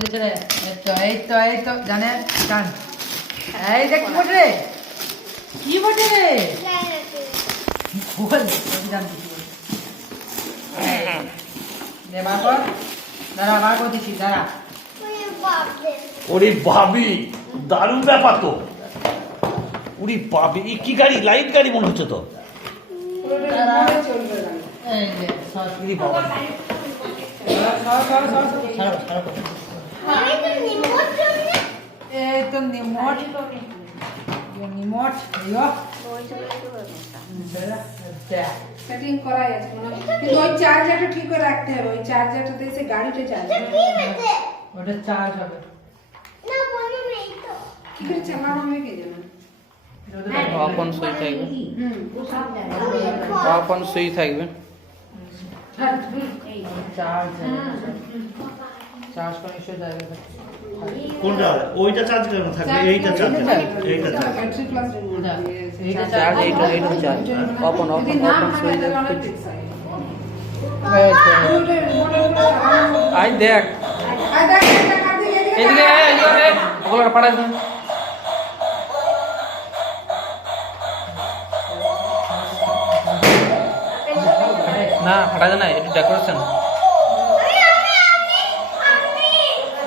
দিচ্ছে রে। এই তো জানে টান। এই দেখ কি বটে রে, কি বটে রে, খোল জানতে কি বটে। দে বার কর, দাঁড়া বার করে দিচ্ছি, দাঁড়া। ওরে ভাবি, দারুণ ব্যাপার তো। ওরে বাবি, এই কি গাড়ি? লাইট গাড়ি মনে হচ্ছে তো। এই যে সর, ওরে বাবা, এই তো নিমট, নিমট, ইয়ো। সেটিং করাই আছে মনে হয়। কিন্তু ওই চার্জারটা ঠিক করে রাখতে হবে, ওই চার্জারটাতে এসে গাড়িটা চার্জ ওটা চার্জ হবে। কি করে চালানো হবে কে জানে। কখন সুই থাকবে, কখন সুই থাকবে। চার্জ চার্জ করে এসে যাবে। কোনটা? ওইটা চার্জ কেন থাকবে? এইটা চার্জ, এইটা চার্জ। ব্যাটারি প্লাস রিমোট এইটা চার্জ এইটা চার্জ কখন যদি না হয় তাহলে অনেক টেক্স হয়। আই দেখ আর দেখ এদিকে এদিকে ওগুলো পাঠাই দিন। না ফাটা যায় না, এটা ডেকোরেশন।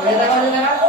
দেখা